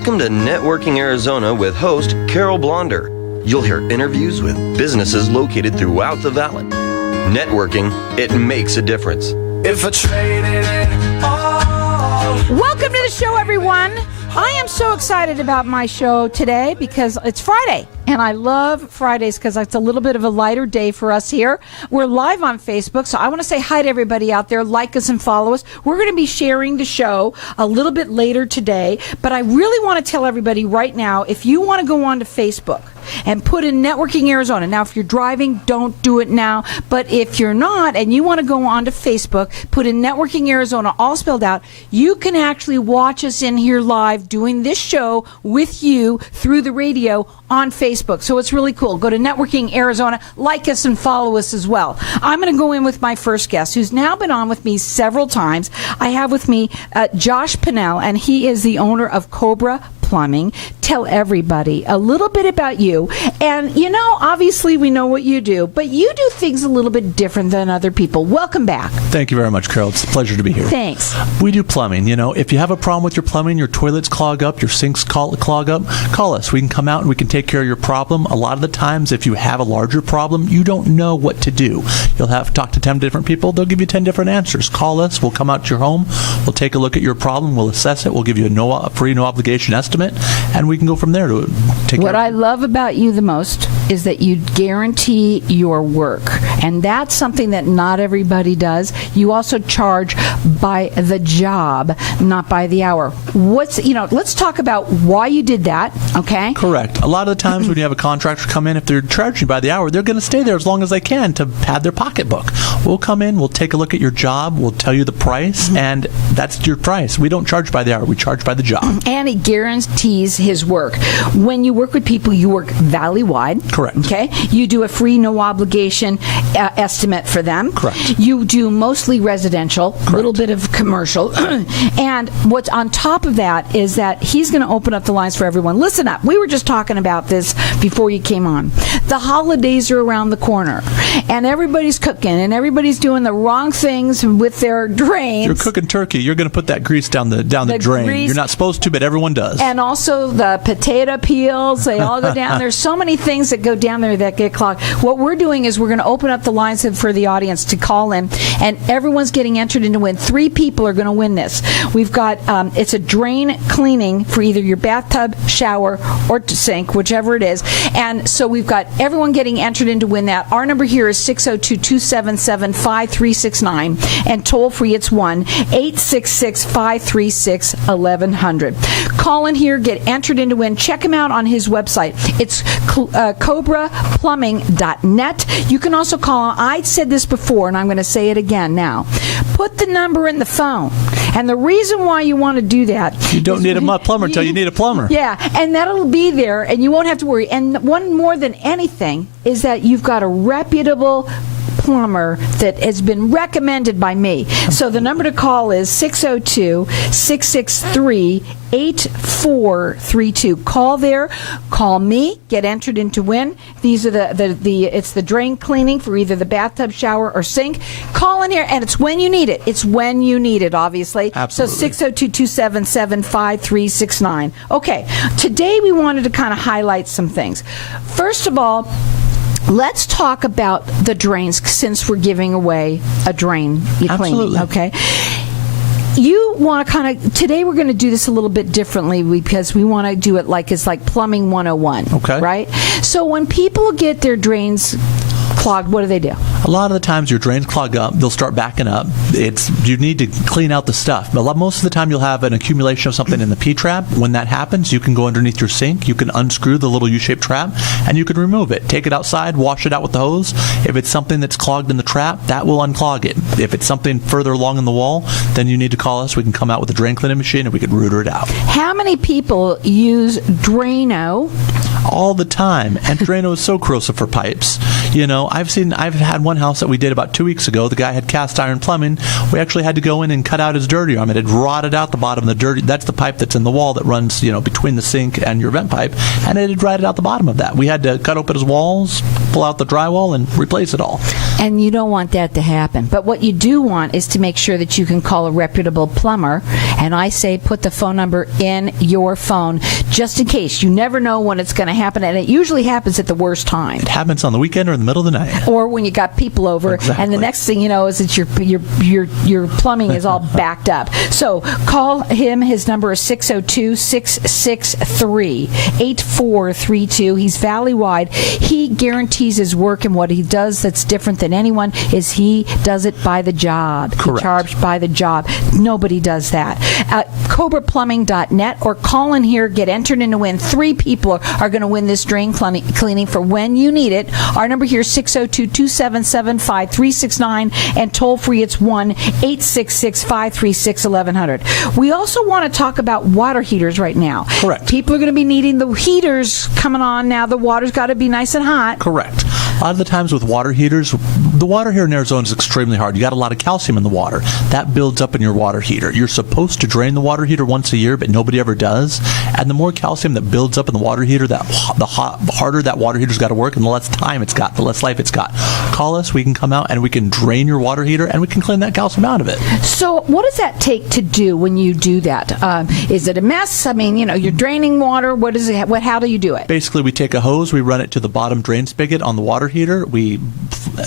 Welcome to Networking Arizona with host Carol Blonder. You'll hear interviews with businesses located throughout the valley. Networking, it makes a difference. If I traded it all. Welcome to the show, everyone. I am so excited about my show today because it's Friday, and I love Fridays because it's a little bit of a lighter day for us here. We're live on Facebook, so I want to say hi to everybody out there. Like us and follow us. We're going to be sharing the show a little bit later today, but I really want to tell everybody right now, if you want to go on to Facebook and put in Networking Arizona. Now, if you're driving, don't do it now. But if you're not and you want to go on to Facebook, put in Networking Arizona, all spelled out, you can actually watch us in here live doing this show with you through the radio on Facebook. So it's really cool. Go to Networking Arizona, like us and follow us as well. I'm going to go in with my first guest, who's now been on with me several times. I have with me Josh Pannell, and he is the owner of Cobra Plumbing. Tell everybody a little bit about you. And, you know, obviously we know what you do, but you do things a little bit different than other people. Welcome back. Thank you very much, Carol. It's a pleasure to be here. Thanks. We do plumbing. You know, if you have a problem with your plumbing, your toilets clog up, your sinks clog up, call us. We can come out and we can take care of your problem. A lot of the times, if you have a larger problem, you don't know what to do. You'll have to talk to 10 different people. They'll give you 10 different answers. Call us. We'll come out to your home. We'll take a look at your problem. We'll assess it. We'll give you a free, no obligation estimate, and we can go from there to take care. What I love about you the most is that you guarantee your work, and that's something that not everybody does. You also charge by the job, not by the hour. Let's talk about why you did that, okay? Correct. A lot of the times when you have a contractor come in, if they're charging by the hour, they're going to stay there as long as they can to pad their pocketbook. We'll come in, we'll take a look at your job, we'll tell you the price, and that's your price. We don't charge by the hour, we charge by the job. And he guarantees his work. When you work with people, you work valley-wide. Correct. Okay? You do a free, no obligation estimate for them. Correct. You do mostly residential, a little Correct. bit of commercial. And what's on top of that is that he's going to open up the lines for everyone. Listen up. We were just talking about this before you came on. The holidays are around the corner, and everybody's cooking, and everybody's doing the wrong things with their drains. You're cooking turkey. You're going to put that grease down the drain. Grease. You're not supposed to, but everyone does. And also the potato peels, they all go down. There's so many things that go down there that get clogged. What we're doing is we're going to open up the lines for the audience to call in, and everyone's getting entered in to win. 3 people are going to win this. We've got, it's a drain cleaning for either your bathtub, shower, or sink, whichever it is. And so we've got everyone getting entered in to win that. Our number here is 602-277-5369, and toll free it's 1-866-536-1100. Call in here, get entered in to win. Check him out on his website. It's cobraplumbing.net. You can also call him. I said this before, and I'm going to say it again now. Put the number in the phone. And the reason why you want to do that... You don't need a plumber until you need a plumber. Yeah, and that'll be there, and you won't have to worry. And one more than anything is that you've got a reputable plumber that has been recommended by me. So the number to call is 602-663-8432. Call there, call me, get entered in to win. These are it's the drain cleaning for either the bathtub, shower, or sink. Call in here, and it's when you need it. It's when you need it, obviously. Absolutely. So 602-277-5369. Okay, today we wanted to kind of highlight some things. First of all, let's talk about the drains, since we're giving away a drain cleaning. Absolutely. Okay. You want to kind of, today we're going to do this a little bit differently because we want to do it like it's like plumbing 101. Okay. Right? So when people get their drains clogged, what do? A lot of the times your drains clog up, they'll start backing up. You need to clean out the stuff. Most of the time you'll have an accumulation of something in the P-trap. When that happens, you can go underneath your sink, you can unscrew the little U-shaped trap, and you can remove it. Take it outside, wash it out with the hose. If it's something that's clogged in the trap, that will unclog it. If it's something further along in the wall, then you need to call us. We can come out with a drain cleaning machine and we can root it out. How many people use Drano? All the time. And Drano is so corrosive for pipes. You know, I've had one house that we did about 2 weeks ago. The guy had cast iron plumbing. We actually had to go in and cut out his dirty arm. It had rotted out the bottom of the dirty. That's the pipe that's in the wall that runs, between the sink and your vent pipe. And it had rotted out the bottom of that. We had to cut open his walls, pull out the drywall, and replace it all. And you don't want that to happen. But what you do want is to make sure that you can call a reputable plumber And I say put the phone number in your phone just in case. You never know when it's going to happen, and it usually happens at the worst time. It happens on the weekend or in the middle of the night. Or when you got people over, and the next thing you know is that your plumbing is all backed up. So call him. His number is 602-663-8432. He's valley-wide. He guarantees his work, and what he does that's different than anyone is he does it by the job. Correct. He charged by the job. Nobody does that. CobraPlumbing.net, or call in here, get entered in to win. 3 people are going to win this drain cleaning for when you need it. Our number here is 602-277-5369, and toll free it's 1-866-536-1100. We also want to talk about water heaters right now. Correct. People are going to be needing the heaters coming on now. The water's got to be nice and hot. Correct. A lot of the times with water heaters, the water here in Arizona is extremely hard. You got a lot of calcium in the water. That builds up in your water heater. You're supposed to drain the water heater once a year, but nobody ever does. And the more calcium that builds up in the water heater, the harder that water heater's got to work, and the less time it's got, the less life it's got. Call us. We can come out and we can drain your water heater, and we can clean that calcium out of it. So what does that take to do when you do that? Is it a mess? I mean, you're draining water. What is it? How do you do it? Basically, we take a hose, we run it to the bottom drain spigot on the water heater, we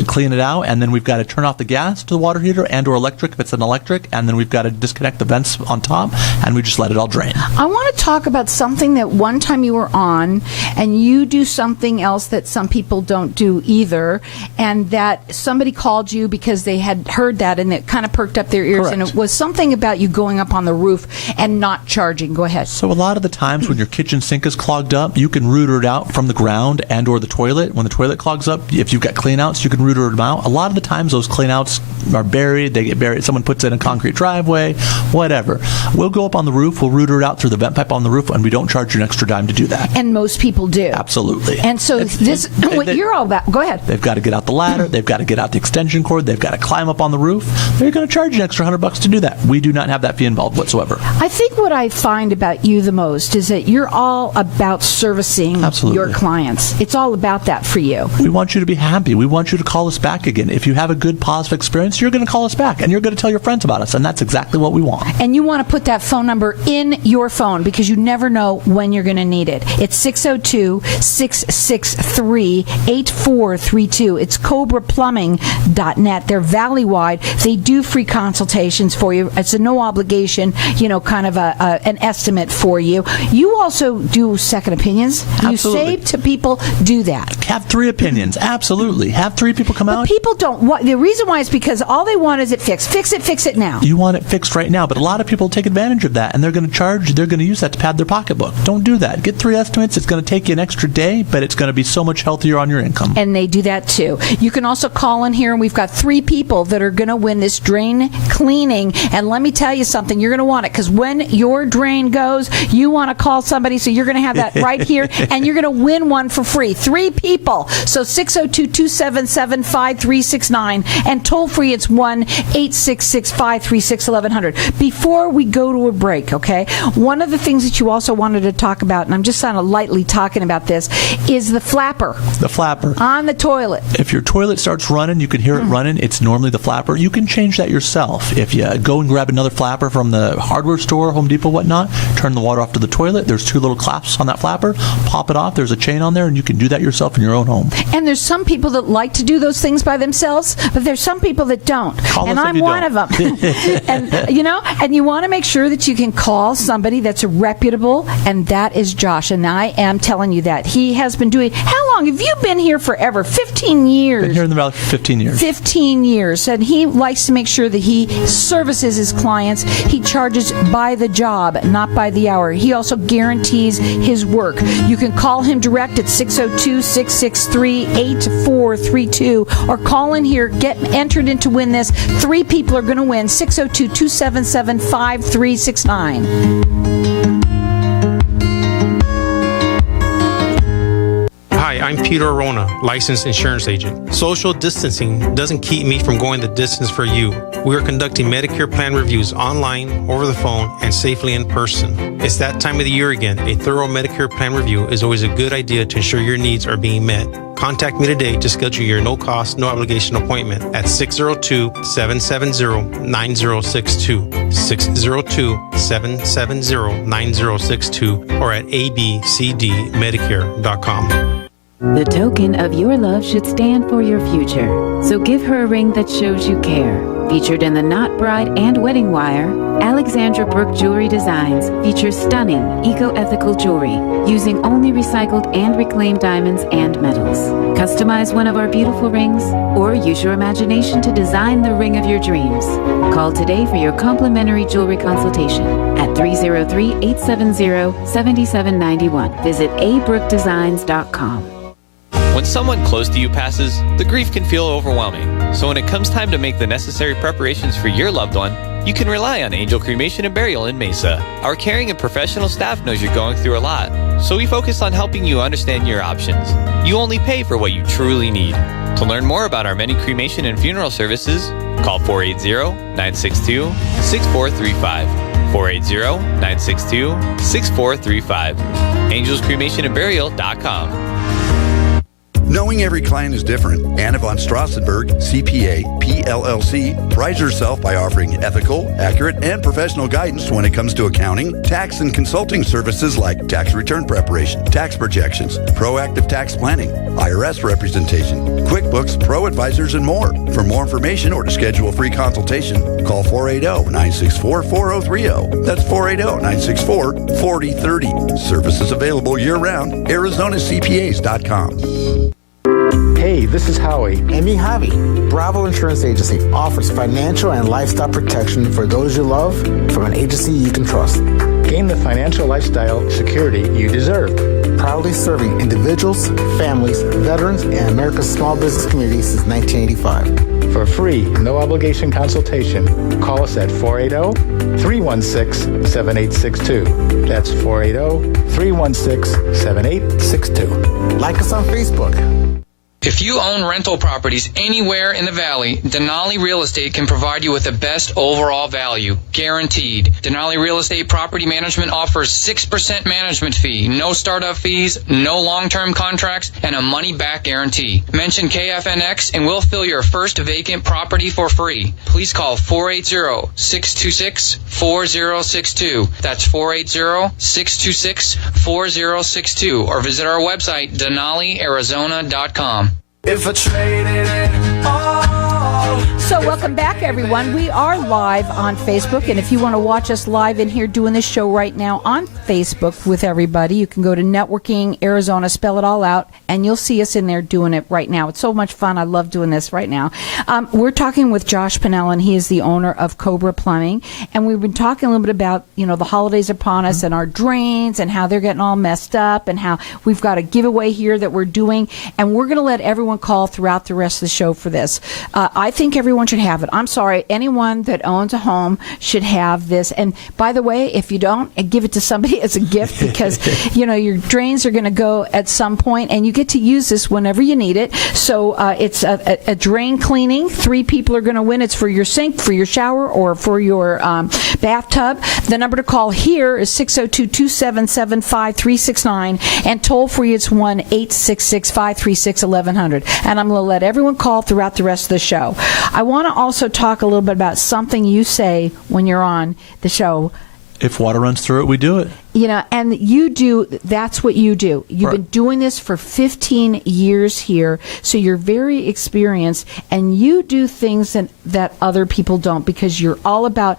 clean it out, and then we've got to turn off the gas to the water heater and or electric if it's an electric, and then we've got to disconnect the vents on top, and we just let it all drain. I want to talk about something that one time you were on, and you do something else that some people don't do either, and that somebody called you because they had heard that, and it kind of perked up their ears. Correct. And it was something about you going up on the roof and not charging. Go ahead. So a lot of the times when your kitchen sink is clogged up, you can router it out from the ground and or the toilet. When the toilet clogs up, if you've got clean outs, you can router them out. A lot of the times those clean outs are buried. They get buried. Someone puts in a concrete driveway, whatever. We'll go up on the roof. We'll router it out through the vent pipe on the roof, and we don't charge you an extra dime to do that. And most people do. Absolutely. And so what you're all about, go ahead. They've got to get out the ladder. They've got to get out the extension cord. They've got to climb up on the roof. They're going to charge you an extra $100 to do that. We do not have that fee involved whatsoever. I think what I find about you the most is that you're all about servicing Absolutely. your clients. It's all about that for you. We want you to be happy. We want you to call us back again. If you have a good positive experience, you're going to call us back, and you're going to tell your friends about us, and that's exactly what we want. And you want to put that phone number in your phone because you never know when you're going to need it. It's 602-663-8432. It's CobraPlumbing.net. They're valley-wide. They do free consultations for you. It's a no obligation, kind of an estimate for you. You also do second opinions. Absolutely. You say to people, do that. Have 3 opinions. Absolutely. Have 3 people come out. People don't want, the reason why is because all they want is it fixed. Fix it now. You want it fixed right now, but a lot of people take advantage of that, and they're going to use that to pad their pocketbook. Don't do that. Get 3 estimates. It's going to take you an extra day, but it's going to be so much healthier on your income. And they do that too. You can also call in here, and we've got 3 people that are going to win this drain cleaning. And let me tell you something, you're going to want it, because when your drain goes, you want to call somebody, so you're going to have that right here, and you're going to win one for free. 3 people. So 602-277-5369, and toll free it's 1-866-536-1100. Before we go to a break, okay, one of the things that you also wanted to talk about, and I'm just kind of lightly talking about this, is the flapper. The flapper. On the toilet. If your toilet starts running, you can hear it running. It's normally the flapper. You can change that yourself. If you go and grab another flapper from the hardware store, Home Depot, whatnot, turn the water off to the toilet. There's 2 little clasps on that flapper. Pop it off. There's a chain on there, and you can do that yourself in your own home. And there's some people that like to do those things by themselves, but there's some people that don't. And I'm one of them. And and you want to make sure that you can call somebody that's reputable, and that is Josh. And I am telling you that. He has been doing, how long have you been here? Forever. 15 years. Been here in the valley for 15 years. 15 years. And he likes to make sure that he services his clients. He charges by the job, not by the hour. He also guarantees his work. You can call him direct at 602-663-8432, or call in here, get entered in to win this. 3 people are going to win. 602-277-5369. Hi, I'm Peter Arona, licensed insurance agent. Social distancing doesn't keep me from going the distance for you. We are conducting Medicare plan reviews online, over the phone, and safely in person. It's that time of the year again. A thorough Medicare plan review is always a good idea to ensure your needs are being met. Contact me today to schedule your no-cost, no-obligation appointment at 602-770-9062, 602-770-9062, or at abcdmedicare.com. The token of your love should stand for your future, so give her a ring that shows you care. Featured in the Knot Bride and Wedding Wire, Alexandra Brooke Jewelry Designs features stunning, eco-ethical jewelry using only recycled and reclaimed diamonds and metals. Customize one of our beautiful rings or use your imagination to design the ring of your dreams. Call today for your complimentary jewelry consultation at 303-870-7791. Visit abrookedesigns.com. When someone close to you passes, the grief can feel overwhelming. So when it comes time to make the necessary preparations for your loved one, you can rely on Angel Cremation and Burial in Mesa. Our caring and professional staff knows you're going through a lot, so we focus on helping you understand your options. You only pay for what you truly need. To learn more about our many cremation and funeral services, call 480-962-6435. 480-962-6435. AngelsCremationandBurial.com. Knowing every client is different, Anna von Strassenberg, CPA, PLLC, prides herself by offering ethical, accurate, and professional guidance when it comes to accounting, tax, and consulting services like tax return preparation, tax projections, proactive tax planning, IRS representation, QuickBooks, Pro Advisors, and more. For more information or to schedule a free consultation, call 480-964-4030. That's 480-964-4030. Services available year-round. ArizonaCPAs.com. Hey, this is Howie. Amy Javi. Bravo Insurance Agency offers financial and lifestyle protection for those you love from an agency you can trust. Gain the financial lifestyle security you deserve. Proudly serving individuals, families, veterans, and America's small business community since 1985. For free, no-obligation consultation, call us at 480-316-7862. That's 480-316-7862. Like us on Facebook. If you own rental properties anywhere in the valley, Denali Real Estate can provide you with the best overall value, guaranteed. Denali Real Estate Property Management offers 6% management fee, no startup fees, no long-term contracts, and a money-back guarantee. Mention KFNX and we'll fill your first vacant property for free. Please call 480-626-4062. That's 480-626-4062, or visit our website, DenaliArizona.com. If I traded it all. So welcome back, everyone. We are live on Facebook, and if you want to watch us live in here doing this show right now on Facebook with everybody, you can go to Networking Arizona, spell it all out, and you'll see us in there doing it right now. It's so much fun. I love doing this right now. We're talking with Josh Pannell, and he is the owner of Cobra Plumbing, and we've been talking a little bit about, the holidays upon us and our drains and how they're getting all messed up and how we've got a giveaway here that we're doing, and we're going to let everyone call throughout the rest of the show for this. I think everyone should have it. I'm sorry, anyone that owns a home should have this. And by the way, if you don't, give it to somebody as a gift, because your drains are going to go at some point, and you get to use this whenever you need it. So it's a drain cleaning. 3 people are going to win. It's for your sink, for your shower, or for your bathtub. The number to call here is 602-277-5369, and toll free it's 1-866-536-1100. And I'm going to let everyone call throughout the rest of the show. I want to also talk a little bit about something you say when you're on the show. If water runs through it, we do it. And you do, that's what you do. You've been doing this for 15 years here, so you're very experienced, and you do things that other people don't, because you're all about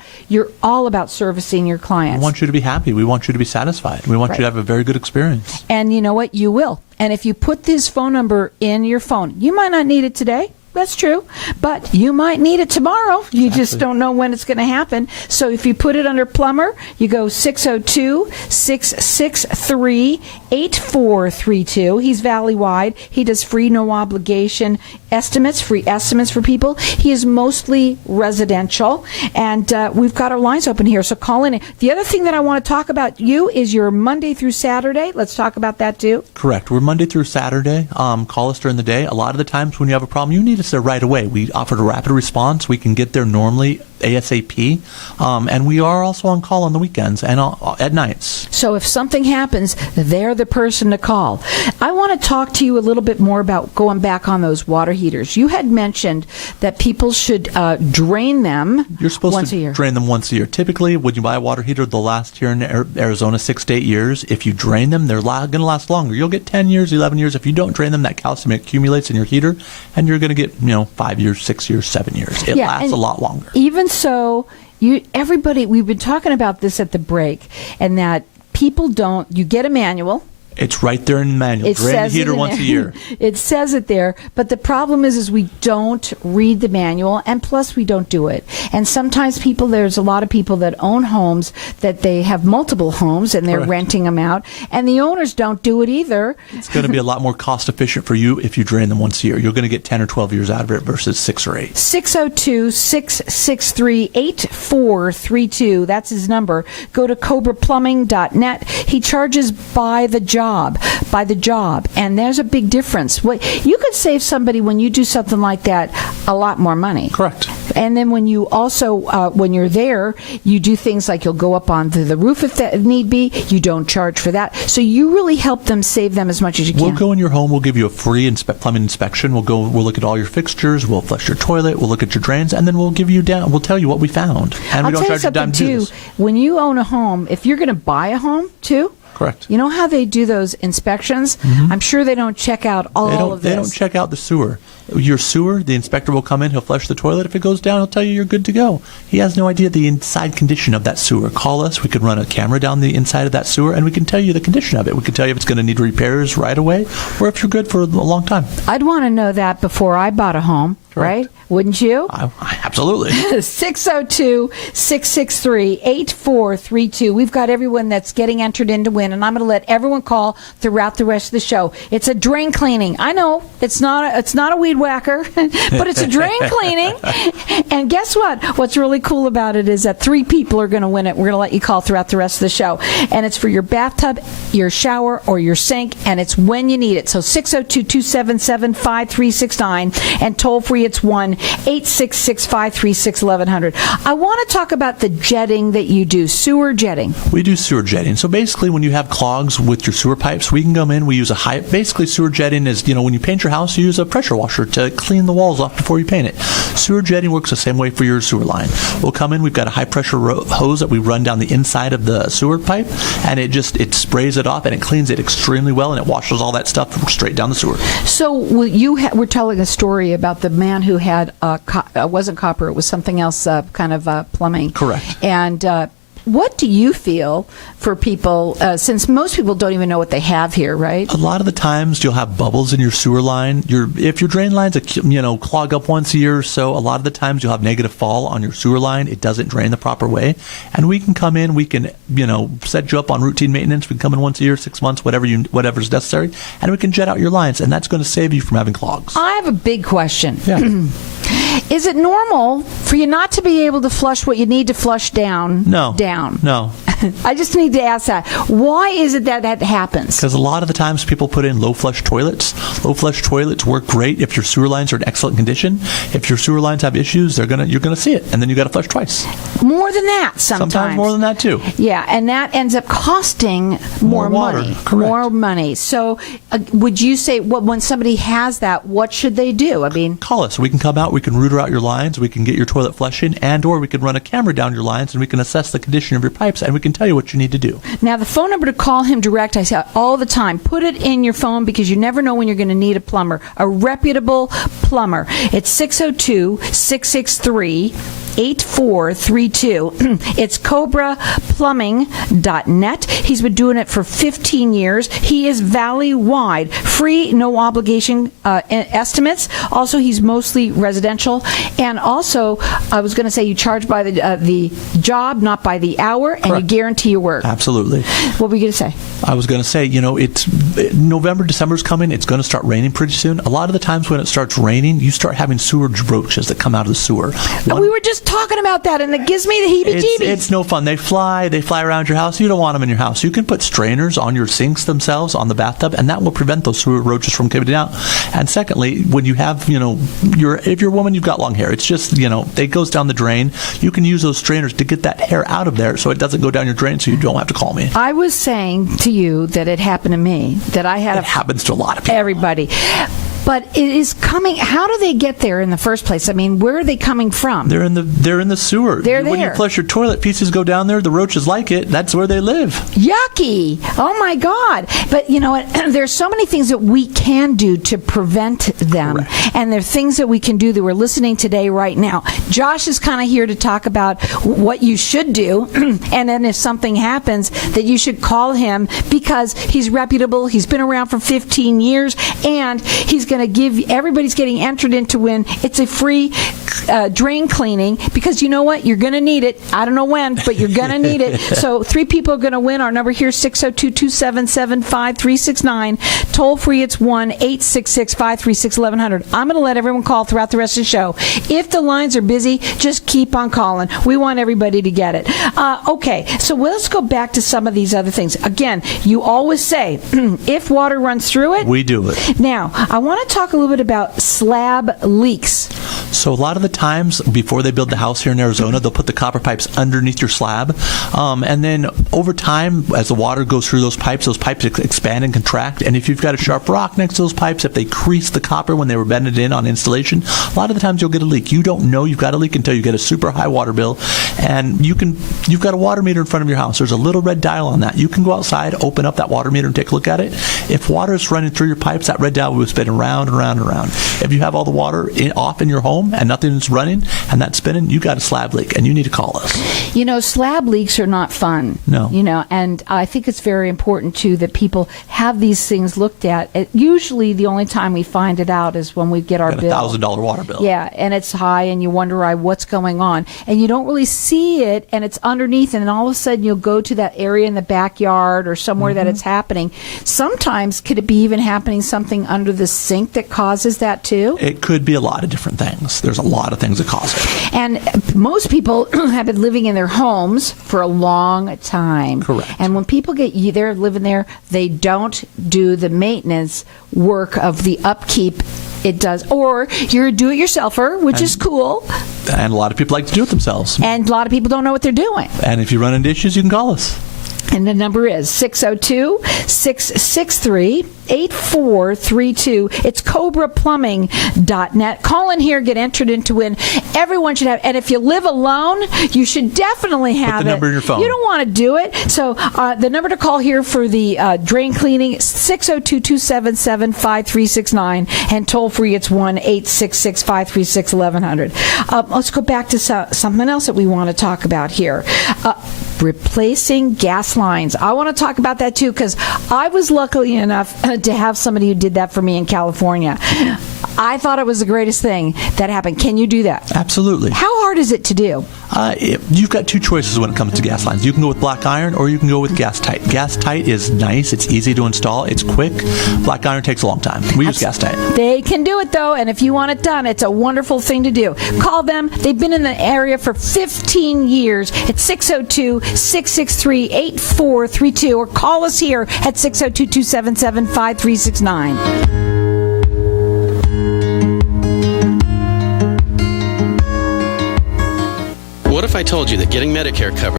servicing your clients. We want you to be happy. We want you to be satisfied. We want you to have a very good experience. And you know what? You will. And if you put this phone number in your phone, you might not need it today. That's true. But you might need it tomorrow. You just don't know when it's going to happen. So if you put it under plumber, you go 602-663-8432. He's valley-wide. He does free, no obligation free estimates for people. He is mostly residential. And we've got our lines open here, so call in. The other thing that I want to talk about you is your Monday through Saturday. Let's talk about that too. Correct. We're Monday through Saturday. Call us during the day. A lot of the times when you have a problem, you need a us there right away. We offered a rapid response. We can get there normally ASAP, and we are also on call on the weekends and at nights. So if something happens, they're the person to call. I want to talk to you a little bit more about going back on those water heaters. You had mentioned that people should drain them You're supposed once to a year. drain them once a year. Typically, when you buy a water heater, they'll last here in Arizona 6 to 8 years. If you drain them, they're going to last longer. You'll get 10 years, 11 years. If you don't drain them, that calcium accumulates in your heater, and you're going to get 5 years, 6 years, 7 years. It lasts a lot longer. Even so, everybody, we've been talking about this at the break, and that people don't. You get a manual. It's right there in the manual. Drain the heater once a year. It says it there, but the problem is we don't read the manual, and plus we don't do it. And sometimes there's a lot of people that own homes that they have multiple homes and they're Correct. renting them out, and the owners don't do it either. It's going to be a lot more cost efficient for you if you drain them once a year. You're going to get 10 or 12 years out of it versus 6 or 8. 602-663-8432. That's his number. Go to CobraPlumbing.net. He charges by the job. And there's a big difference. You could save somebody when you do something like that a lot more money. Correct. And then when you also, when you're there, you do things like you'll go up onto the roof if that need be. You don't charge for that. So you really help them, save them as much as you can. We'll go in your home. We'll give you a free plumbing inspection. We'll look at all your fixtures. We'll flush your toilet. We'll look at your drains, and then we'll tell you what we found. And we don't charge you a dime to do this. When you own a home, if you're going to buy a home too. Correct. You know how they do those inspections? Mm-hmm. I'm sure they don't check out all of this. They don't check out the sewer. Your sewer, the inspector will come in, he'll flush the toilet. If it goes down, he'll tell you you're good to go. He has no idea the inside condition of that sewer. Call us. We can run a camera down the inside of that sewer, and we can tell you the condition of it. We can tell you if it's going to need repairs right away or if you're good for a long time. I'd want to know that before I bought a home, right? Wouldn't you? Absolutely. 602-663-8432. We've got everyone that's getting entered in to win, and I'm going to let everyone call throughout the rest of the show. It's a drain cleaning. I know it's not a weed whacker, but it's a drain cleaning. And guess what? What's really cool about it is that 3 people are going to win it. We're going to let you call throughout the rest of the show. And it's for your bathtub, your shower, or your sink, and it's when you need it. So 602-277-5369, and toll free it's 1-866-536-1100. I want to talk about the jetting that you do, sewer jetting. We do sewer jetting. So basically, when you have clogs with your sewer pipes, we can come in. We use basically sewer jetting is, when you paint your house, you use a pressure washer to clean the walls off before you paint it. Sewer jetting works the same way for your sewer line. We'll come in. We've got a high pressure hose that we run down the inside of the sewer pipe, and it sprays it off and it cleans it extremely well, and it washes all that stuff straight down the sewer. So we're telling a story about the man who had wasn't copper, it was something else, kind of plumbing. Correct. And what do you feel for people, since most people don't even know what they have here, right? A lot of the times you'll have bubbles in your sewer line. If your drain lines clog up once a year or so, a lot of the times you'll have negative fall on your sewer line. It doesn't drain the proper way. And we can come in, we can set you up on routine maintenance. We can come in once a year, 6 months, whatever's necessary, and we can jet out your lines, and that's going to save you from having clogs. I have a big question. Yeah. Is it normal for you not to be able to flush what you need to flush down? No. No. I just need to ask that. Why is it that happens? Because a lot of the times people put in low flush toilets. Low flush toilets work great if your sewer lines are in excellent condition. If your sewer lines have issues, you're gonna see it, and then you got to flush twice. More than that, sometimes more than that too. Yeah, and that ends up costing more water. money. Correct. More money. So, would you say when somebody has that, what should they do? I mean, call us. We can come out. We can router out your lines. We can get your toilet flushing, and/or we can run a camera down your lines, and we can assess the condition of your pipes, and we can tell you what you need to do. Now, the phone number to call him direct, I say all the time, put it in your phone because you never know when you're going to need a plumber, a reputable plumber. It's 602-663-8432. It's CobraPlumbing.net. He's been doing it for 15 years. He is valley-wide, free, no obligation estimates. Also, he's mostly residential. And also, I was going to say you charge by the job, not by the hour, and Correct. you guarantee your work. Absolutely. What were you going to say? I was going to say, it's November, December's coming. It's going to start raining pretty soon. A lot of the times when it starts raining, you start having sewage roaches that come out of the sewer. We were just just talking about that, and it gives me the heebie-jeebies. It's no fun. They fly around your house. You don't want them in your house. You can put strainers on your sinks themselves, on the bathtub, and that will prevent those sewer roaches from coming out. And secondly, when you have, if you're a woman, you've got long hair. It's just, it goes down the drain. You can use those strainers to get that hair out of there so it doesn't go down your drain, so you don't have to call me. I was saying to you that it happened to me, that I had It happens to a lot of people. everybody. But it is coming. How do they get there in the first place? I mean, where are they coming from? They're in the sewer. When you flush your toilet, pieces go down there. The roaches like it. That's where they live. Yucky! Oh my God! But you know what? There's so many things that we can do to prevent them, Correct. and there are things that we can do that we're listening today right now. Josh is kind of here to talk about what you should do, and then if something happens, that you should call him because he's reputable. He's been around for 15 years, and he's going to give everybody's getting entered into win. It's a free drain cleaning because you know what? You're going to need it. I don't know when, but you're going to need it. So 3 people are going to win. Our number here is 602-277-5369. Toll free, it's 1-866-536-1100. I'm going to let everyone call throughout the rest of the show. If the lines are busy, just keep on calling. We want everybody to get it. Okay, so let's go back to some of these other things. Again, you always say, if water runs through it, we do it. Now, I want to talk a little bit about slab leaks. So a lot of the times before they build the house here in Arizona, they'll put the copper pipes underneath your slab. And then over time, as the water goes through those pipes expand and contract. And if you've got a sharp rock next to those pipes, if they crease the copper when they were bended in on installation, a lot of the times you'll get a leak. You don't know you've got a leak until you get a super high water bill. And you've got a water meter in front of your house. There's a little red dial on that. You can go outside, open up that water meter and take a look at it. If water is running through your pipes, that red dial will spin around and around and around. If you have all the water off in your home and nothing's running and that's spinning, you got a slab leak and you need to call us. Slab leaks are not fun. No. And I think it's very important too that people have these things looked at. Usually the only time we find it out is when we get our bill. $1,000 water bill. Yeah, and it's high and you wonder what's going on. And you don't really see it and it's underneath, and then all of a sudden you'll go to that area in the backyard or somewhere that it's happening. Sometimes could it be even happening something under the sink that causes that too? It could be a lot of different things. There's a lot of things that cause it. And most people have been living in their homes for a long time. Correct. And when people they're living there, they don't do the maintenance work of the upkeep it does. Or you're a do-it-yourselfer, which is cool. And a lot of people like to do it themselves. And a lot of people don't know what they're doing. And if you run into issues, you can call us. And the number is 602-663-8432. It's CobraPlumbing.net. Call in here, get entered into win. Everyone should have. And if you live alone, you should definitely have Put the number in your phone. You don't want to do it. So the number to call here for the drain cleaning is 602-277-5369. And toll free, it's 1-866-536-1100. Let's go back to something else that we want to talk about here. Replacing gas lines. I want to talk about that too because I was lucky enough to have somebody who did that for me in California. I thought it was the greatest thing that happened. Can you do that? Absolutely. How hard is it to do? You've got two choices when it comes to gas lines. You can go with black iron or you can go with gas tight. Gas tight is nice. It's easy to install. It's quick. Black iron takes a long time. We use gas tight. They can do it though, and if you want it done, it's a wonderful thing to do. Call them. They've been in the area for 15 years. It's 602-663-8432 or call us here at 602-277-5369. What if I told you that getting Medicare coverage